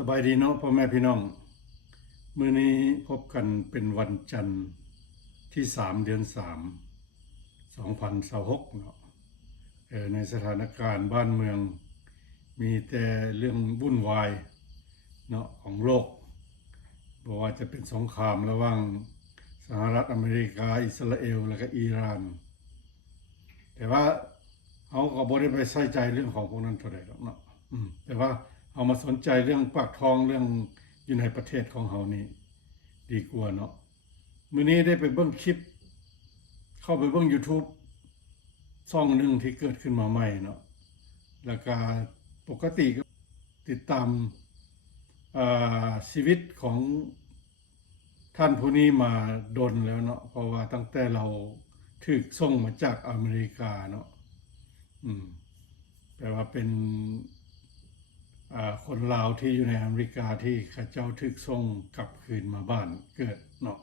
สบายดีเนาะพ่อแม่พี่น้องมื้อนี้พบกันเป็นวันจันทร์ที่3 เดือน 3 2026เนาะในสถานการณ์บ้านเมืองมีแต่เรื่องวุ่นวายเนาะของโลกบ่ว่าจะเป็นสงครามระหว่างสหรัฐอเมริกาอิสราเอลและก็อิหร่านแต่ว่าเขาก็บ่ได้ไปใส่ใจเรื่องของพวกนั้นเท่าใดหรอกเนาะแต่ว่าเอามาสนใจเรื่องปากท้องเรื่องอยู่ในประเทศของเขานี่ดีกว่าเนาะมื้อนี้ได้ไปเบิ่งคลิปเข้าไปเบิ่ง YouTube ช่องหนึ่งที่เกิดขึ้นมาใหม่เนาะแล้วก็ปกติก็ติดตามชีวิตของท่านผู้นี้มาดนแล้วเนาะเพราะว่าตั้งแต่เราถูกส่งมาจากอเมริกาเนาะแปลว่าเป็นคนลาวที่อยู่ในอเมริกาที่เขาเจ้าถูกส่งกลับคืนมาบ้านเกิดเนาะ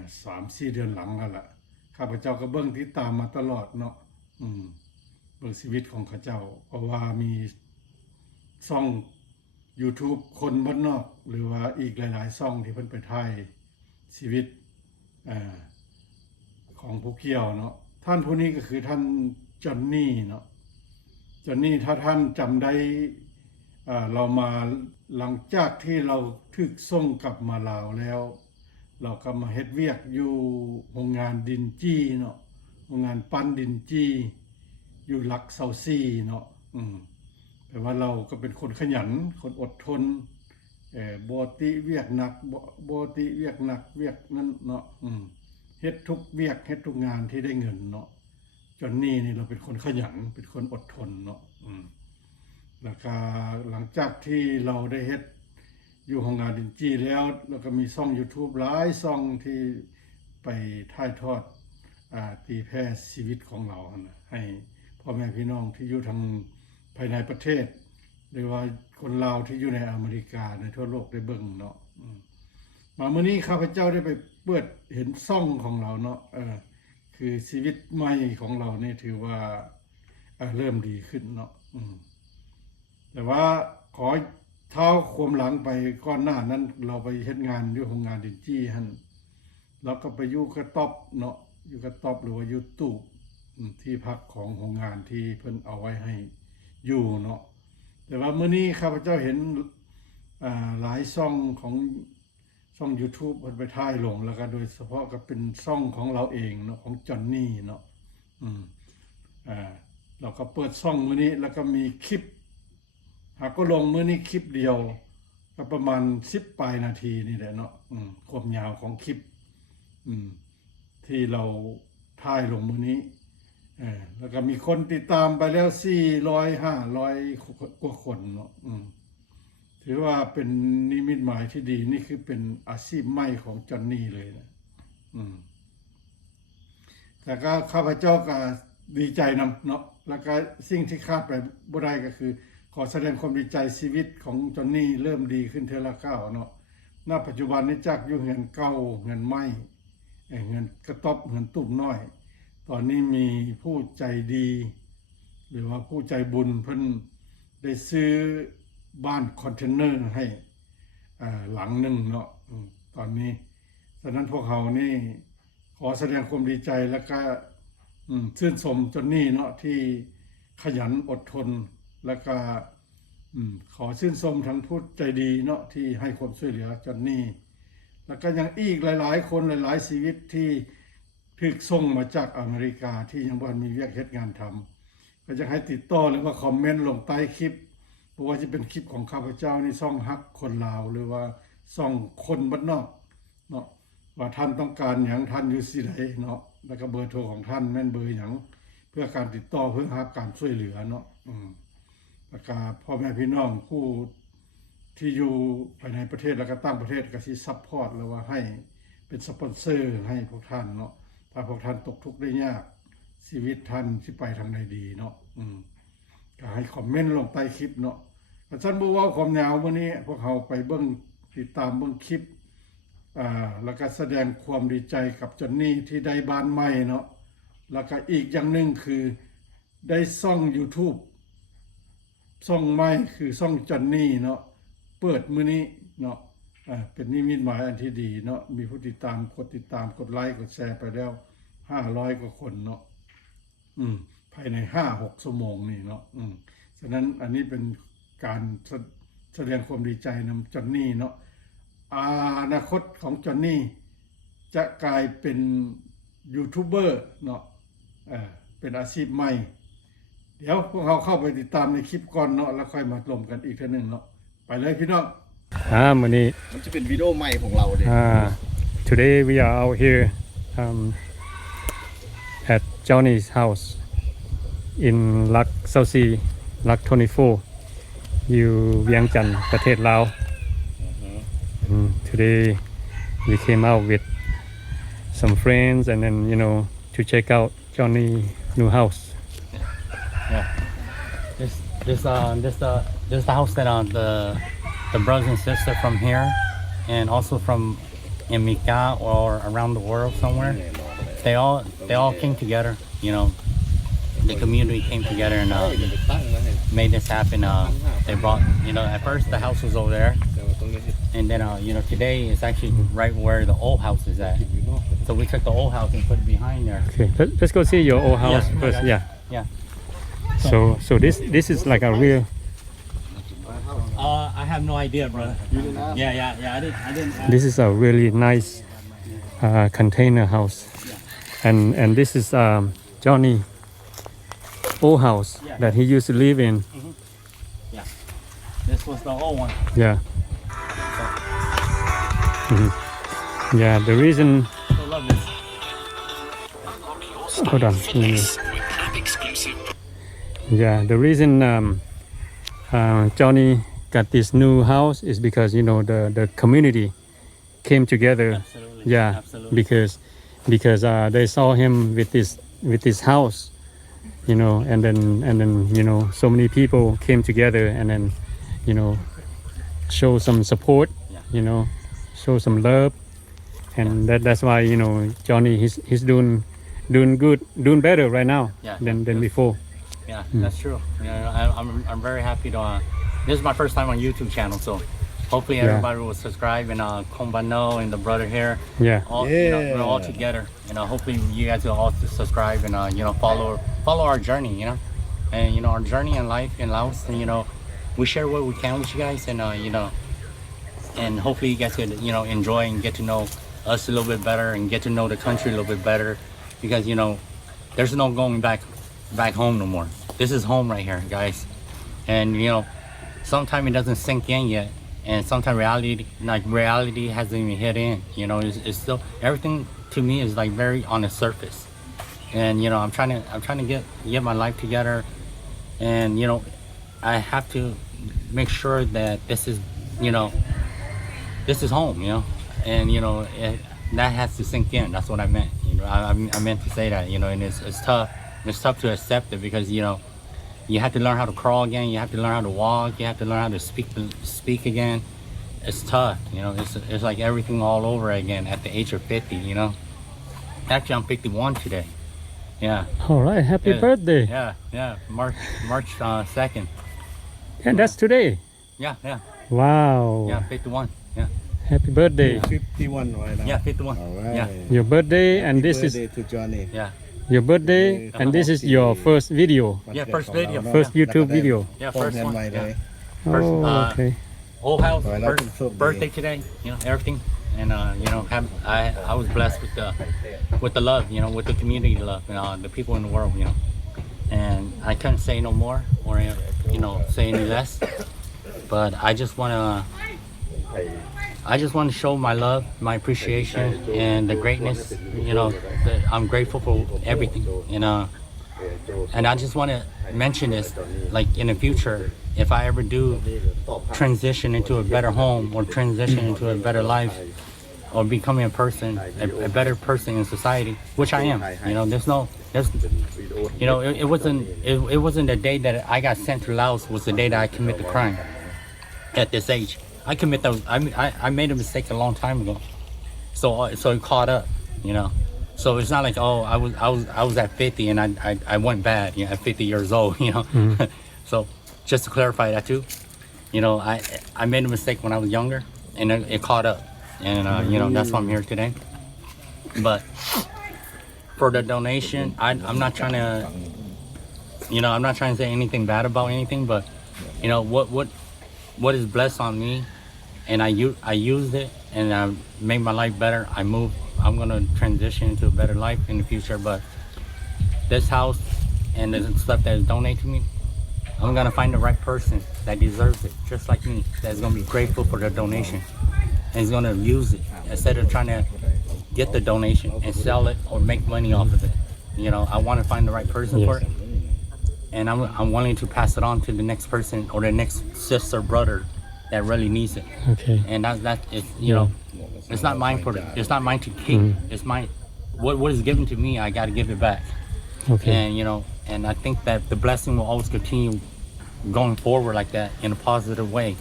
3-4 เดือนหลังแล้วล่ะข้าพเจ้าก็เบิ่งติดตามมาตลอดเนาะเบิ่งชีวิตของเขาเจ้าเพราะว่ามีช่อง YouTube คนบ้านนอกหรือว่าอีกหลายๆช่องที่เพิ่นไปถ่ายชีวิตของผู้เกี่ยวเนาะท่านผู้นี้ก็คือท่านจอนนี่เนาะจอนนี่ถ้าท่านจำได้เรามาหลังจากที่เราถูกส่งกลับมาลาวแล้วเราก็มาเฮ็ดเวียกอยู่โรงงานดินจี้เนาะโรงงานปั้นดินจี้อยู่หลักเซาซี่เนาะแต่ว่าเราก็เป็นคนขยันคนอดทนบ่ติเวียกหนักบ่ติเวียกหนักเวียกนั้นเนาะเฮ็ดทุกเวียกเฮ็ดทุกงานที่ได้เงินเนาะจอนนี่เราเป็นคนขยันเป็นคนอดทนเนาะแล้วก็หลังจากที่เราได้เฮ็ดอยู่โรงงานดินจี้แล้วก็มีช่อง YouTube หลายช่องที่ไปถ่ายทอดตีแผ่ชีวิตของเรานะให้พ่อแม่พี่น้องที่อยู่ทางภายในประเทศหรือว่าคนลาวที่อยู่ในอเมริกาในทั่วโลกได้เบิ่งเนาะมามื้อนี้ข้าพเจ้าได้ไปเปิดเห็นช่องของเราเนาะคือชีวิตใหม่ของเรานี่ถือว่าเริ่มดีขึ้นเนาะแต่ว่าขอเท้าความหลังไปก่อนหน้านั้นเราไปเฮ็ดงานอยู่โรงงานดินจี้หั่นแล้วก็ไปอยู่กระต๊อบเนาะอยู่กระต๊อบหรือว่าอยู่ตู้ที่พักของโรงงานที่เพิ่นเอาไว้ให้อยู่เนาะแต่ว่ามื้อนี้ข้าพเจ้าเห็นหลายช่องของช่อง YouTube เพิ่นไปถ่ายลงแล้วก็โดยเฉพาะก็เป็นช่องของเราเองเนาะของจอนนี่เนาะเราก็เปิดช่องมื้อนี้แล้วก็มีคลิปหากก็ลงมื้อนี้คลิปเดียวก็ประมาณ10ปลายนาทีนี่แหละเนาะความยาวของคลิปที่เราถ่ายลงมื้อนี้แล้วก็มีคนติดตามไปแล้ว400-500 กว่าคนเนาะถือว่าเป็นนิมิตหมายที่ดีนี่คือเป็นอาชีพใหม่ของจอนนี่เลยนะแต่ก็ข้าพเจ้าก็ดีใจนำเนาะแล้วก็สิ่งที่คาดไปบ่ได้ก็คือขอแสดงความดีใจชีวิตของจอนนี่เริ่มดีขึ้นเทอละก้าวเนาะณปัจจุบันนี้จากอยู่เฮือนเก่าเฮือนไม้เฮือนกระต๊อบเฮือนตุ่มน้อยตอนนี้มีผู้ใจดีหรือว่าผู้ใจบุญเพิ่นได้ซื้อบ้านคอนเทนเนอร์ให้หลังหนึ่งเนาะตอนนี้ฉะนั้นพวกเขานี่ขอแสดงความดีใจแล้วก็ชื่นชมจอนนี่เนาะที่ขยันอดทนแล้วก็ขอชื่นชมทั้งผู้ใจดีเนาะที่ให้ความช่วยเหลือจอนนี่แล้วก็ยังอีกหลายๆคนหลายๆชีวิตที่ถูกส่งมาจากอเมริกาที่ยังบ่มีเวียกเฮ็ดงานทำก็จะให้ติดต่อหรือว่าคอมเมนต์ลงใต้คลิปเพราะว่าจะเป็นคลิปของข้าพเจ้านี่ช่องฮักคนลาวหรือว่าช่องคนบ้านนอกเนาะว่าท่านต้องการหยังท่านอยู่ที่ใดเนาะแล้วก็เบอร์โทรของท่านแม่นเบอร์หยังเพื่อการติดต่อเพื่อหาการช่วยเหลือเนาะแล้วก็พ่อแม่พี่น้องผู้ที่อยู่ภายในประเทศแล้วก็ต่างประเทศก็สิซัพพอร์ตหรือว่าให้เป็นสปอนเซอร์ให้พวกท่านเนาะถ้าพวกท่านตกทุกข์ได้ยากชีวิตท่านสิไปทางใดดีเนาะก็ให้คอมเมนต์ลงใต้คลิปเนาะอาจารย์บ่ว่าความยาวมื้อนี้พวกเขาไปเบิ่งติดตามเบิ่งคลิปแล้วก็แสดงความดีใจกับจอนนี่ที่ได้บ้านใหม่เนาะแล้วก็อีกอย่างหนึ่งคือได้ช่อง YouTube ช่องใหม่คือช่องจอนนี่เนาะ เปิดมื้อนี้เนาะเป็นนิมิตหมายอันที่ดีเนาะมีผู้ติดตามกดไลค์กดแชร์ไปแล้ว500 กว่าคนเนาะภายใน5-6 ชั่วโมงนี่เนาะฉะนั้นอันนี้เป็นการแสดงความดีใจนำจอนนี่เนาะอนาคตของจอนนี่จะกลายเป็นยูทูบเบอร์เนาะเป็นอาชีพใหม่เดี๋ยวพวกเราเข้าไปติดตามในคลิปก่อนเนาะแล้วค่อยมาลงกันอีกทีนึงเนาะไปเลยพี่น้องมื้อนี้มันจะเป็นวิดีโอใหม่ของเราเด้ today we are out here at Johnny's house in Lac Sao Si Lac 24 อยู่เวียงจันทร์ประเทศลาว today we came out with some friends and then to check out Johnny new house this the house that the brothers and sisters from here and also from Emika or around the world somewhere they all came together the community came together and made this happen they brought at first the house was over there and then today it's actually right where the old house is at so we took the old house and put it behind there okay let's go see your old house first yeah so this is like a real I have no idea, brother. Yeah. I didn't. This is a really nice container house, and this is Johnny old house that he used to live in. Yeah, this was the old one. Yeah. Yeah. The reason. I love this. Hold on. Yeah. The reason Johnny got this new house is because the community came together. Absolutely. Yeah, Absolutely. because they saw him with this house, and then so many people came together and then show some support, show some love, and that's why Johnny he's doing good, doing better right now than before. Yeah, that's true. I'm very happy to. This is my first time on YouTube channel, so hopefully everybody will subscribe and Kombano and the brother here. Yeah. We're all together. Hopefully you guys will all subscribe and follow our journey. And our journey in life in Laos. And we share what we can with you guys, and and hopefully you guys could enjoy and get to know us a little bit better and get to know the country a little bit better, because there's no going back home no more. This is home right here, guys. And sometimes it doesn't sink in yet, and sometimes reality hasn't even hit in. It's still, everything to me is like very on the surface. And I'm trying to get my life together, and I have to make sure that this is home, and that has to sink in. That's what I meant. I meant to say that. And it's tough. It's tough to accept it because you have to learn how to crawl again. You have to learn how to walk. You have to learn how to speak again. It's tough. It's like everything all over again at the age of 50. Actually, I'm 51 today. Yeah. All right. Happy birthday. Yeah. March 2nd. And that's today. Yeah. Wow. Yeah, 51. Yeah. Happy birthday. 51 right now. Yeah, 51. All right. Yeah. Your birthday and this is to Johnny. Yeah. your birthday and this is your first video. Yeah, first video. First YouTube video. Yeah, first one. ใหม่เลย First, Oh, okay. Old house, Well, first that's so big. birthday today. Everything, and I was blessed with the love, with the community love, and the people in the world, and I couldn't say no more or say any less, but I just want to show my love, my appreciation, and the greatness. That I'm grateful for everything, and I just want to mention this, like in the future, if I ever do transition into a better home or transition into a better life or becoming a better person in society, which I am. It wasn't the day that I got sent to Laos was the day that I commit the crime. At this age, I made a mistake a long time ago, so it caught up, So it's not like I was at 50 and I went bad, at 50 years old, So just to clarify that too, you know, I made a mistake when I was younger, and it caught up, and you know, that's why I'm here today. But for the donation, I'm not trying to, you know, I'm not trying to say anything bad about anything, but you know what is blessed on me, and I used it, and I made my life better. I moved. I'm gonna transition into a better life in the future, but this house and the stuff that is donated to me, I'm gonna find the right person that deserves it, just like me, that's gonna be grateful for the donation and is gonna use it instead of trying to get the donation and sell it or make money off of it. You know, I want to find the right person for it, and I'm willing to pass it on to the next person or the next sister, brother that really needs it. Okay. And that is, you know, it's not mine it's not mine to keep. It's mine. What is given to me, I got to give it back. Okay. And you know, and I think that the blessing will always continue going forward like that in a positive way.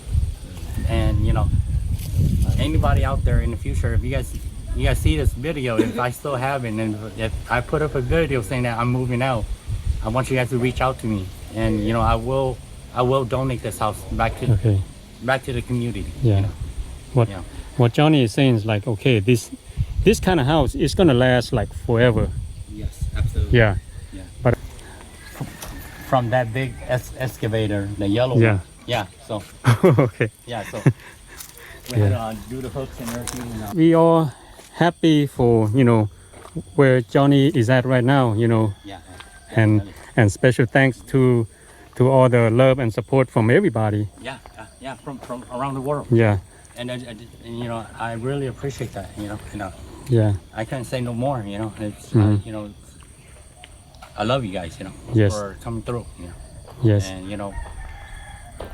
And you know, anybody out there in the future, if you guys see this video, if I still have it, and if I put up a video saying that I'm moving out, I want you guys to reach out to me, and you know, I will donate this house back to the community. Yeah. You know? What Johnny is saying is like, okay, this kind of house is going to last like forever. Yes, absolutely. Yeah. But from that big excavator, the yellow one. Yeah, so okay. yeah, so we had to do the hooks and everything. We are happy for, you know, where Johnny is at right now, you know. Yeah. And special thanks to all the love and support from everybody. Yeah, from around the world. Yeah. And you know, I really appreciate that, you know. Yeah. I can't say no more, you know. It's you know, I love you guys, you know, Yes. for coming through, you know. Yes. And you know,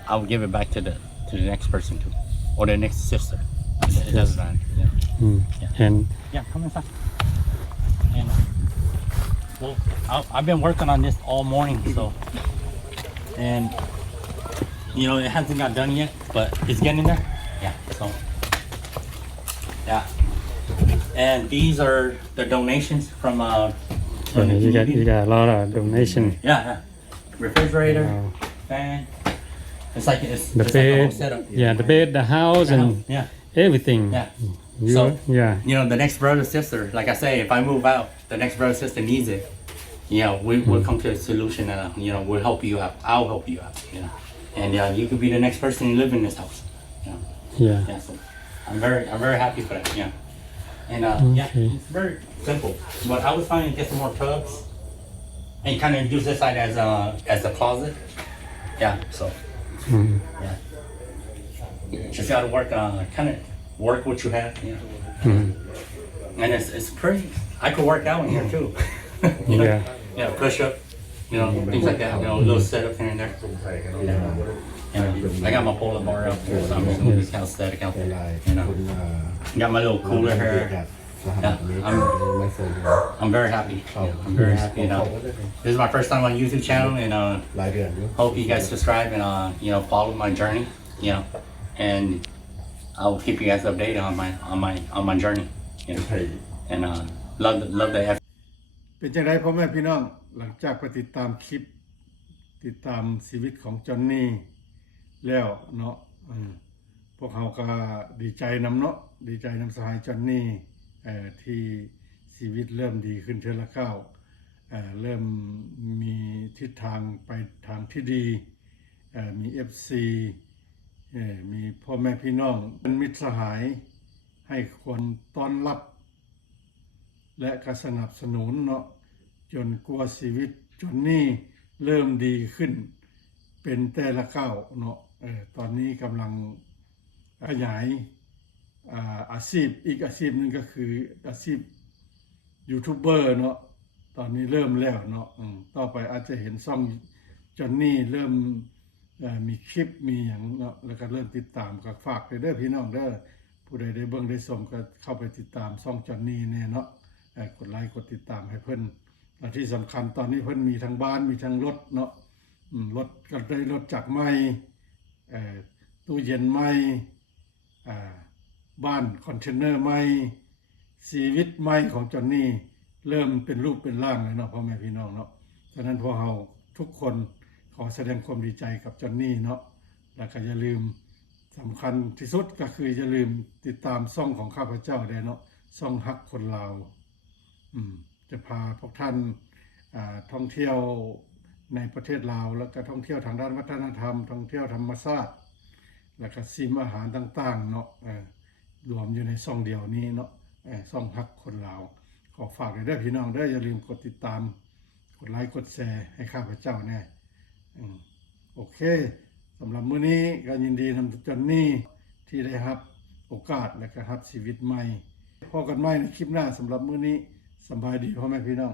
I will give it back to the next person too, or the next sister. It doesn't matter. Yeah. And Yeah, come inside. And well, I've been working on this all morning, so, and you know, it hasn't got done yet, but it's getting there. Yeah. So yeah. And these are the donations from the you community. got a lot of donation. Yeah. Refrigerator, Wow. fan. It's like it's The like a whole bed, setup. the bed, the house, and Yeah. everything. Yeah. You, So, yeah. you know, the next brother sister, like I say, if I move out, the next brother sister needs it. You know, we'll come to a solution, and you know, we'll help you out. I'll help you out. You know, and you could be the next person who live in this house. You know? Yeah. So I'm very happy for that. Yeah. And yeah, it's very simple. But I was trying to get some more tubs and kind of use this side as a closet. Yeah. So yeah, just gotta work kind of work what you have. You know. And it's pretty. I could work out in here too. You know? Yeah, push up. You know, things like that. You know, little setup here and there. I got my pull-up bar up here, so I'm just gonna be kind of static out there. You know, got my little cooler here. Yeah, I'm very happy. I'm very happy. You know, this is my first time on YouTube channel, and hope you guys subscribe and you know, follow my journey. You know, and I will keep you guys updated on my journey. You know, and love the effort. เป็นจังไดพ่อแม่พี่น้องหลังจากไปติดตามคลิปติดตามชีวิตของจอนนี่แล้วเนาะพวกเขาก็ดีใจนำเนาะดีใจนำสหายจอนนี่ที่ชีวิตเริ่มดีขึ้นเทื่อละก้าวเริ่มมีทิศทางไปทางที่ดีมี FC มีพ่อแม่พี่น้องเป็นมิตรสหายให้คนต้อนรับและก็สนับสนุนเนาะจนกว่าชีวิตจนนี่เริ่มดีขึ้นเป็นแต่ละก้าวเนาะตอนนี้กำลังขยายอาชีพอีกอาชีพนึงก็คืออาชีพยูทูบเบอร์เนาะตอนนี้เริ่มแล้วเนาะต่อไปอาจจะเห็นช่องจอนนี่เริ่มมีคลิปมีหยังเนาะแล้วก็เริ่มติดตามก็ฝากไปเด้อพี่น้องเด้อผู้ใดได้เบิ่งได้ชมก็เข้าไปติดตามช่องจอนนี่แน่เนาะกดไลค์กดติดตามให้เพิ่นและที่สำคัญตอนนี้เพิ่นมีทั้งบ้านมีทั้งรถเนาะรถก็ได้รถจากใหม่ตู้เย็นใหม่บ้านคอนเทนเนอร์ใหม่ชีวิตใหม่ของจอนนี่เริ่มเป็นรูปเป็นร่างแล้วเนาะพ่อแม่พี่น้องเนาะฉะนั้นพวกเราทุกคนขอแสดงความดีใจกับจอนนี่เนาะ แล้วก็อย่าลืมสำคัญที่สุดก็คืออย่าลืมติดตามช่องของข้าพเจ้าด้วยเนาะช่องฮักคนลาวจะพาพวกท่านท่องเที่ยวในประเทศลาวแล้วก็ท่องเที่ยวทางด้านวัฒนธรรมท่องเที่ยวธรรมชาติแล้วก็ซิมอาหารต่างๆเนาะรวมอยู่ในช่องเดียวนี้เนาะช่องฮักคนลาวขอฝากด้วยเด้อพี่น้องเด้ออย่าลืมกดติดตามกดไลค์กดแชร์ให้ข้าพเจ้าแน่โอเคสำหรับมื้อนี้ก็ยินดีนำจอนนี่ที่ได้รับโอกาสและก็รับชีวิตใหม่พบกันใหม่ในคลิปหน้าสำหรับมื้อนี้สบายดีพ่อแม่พี่น้อง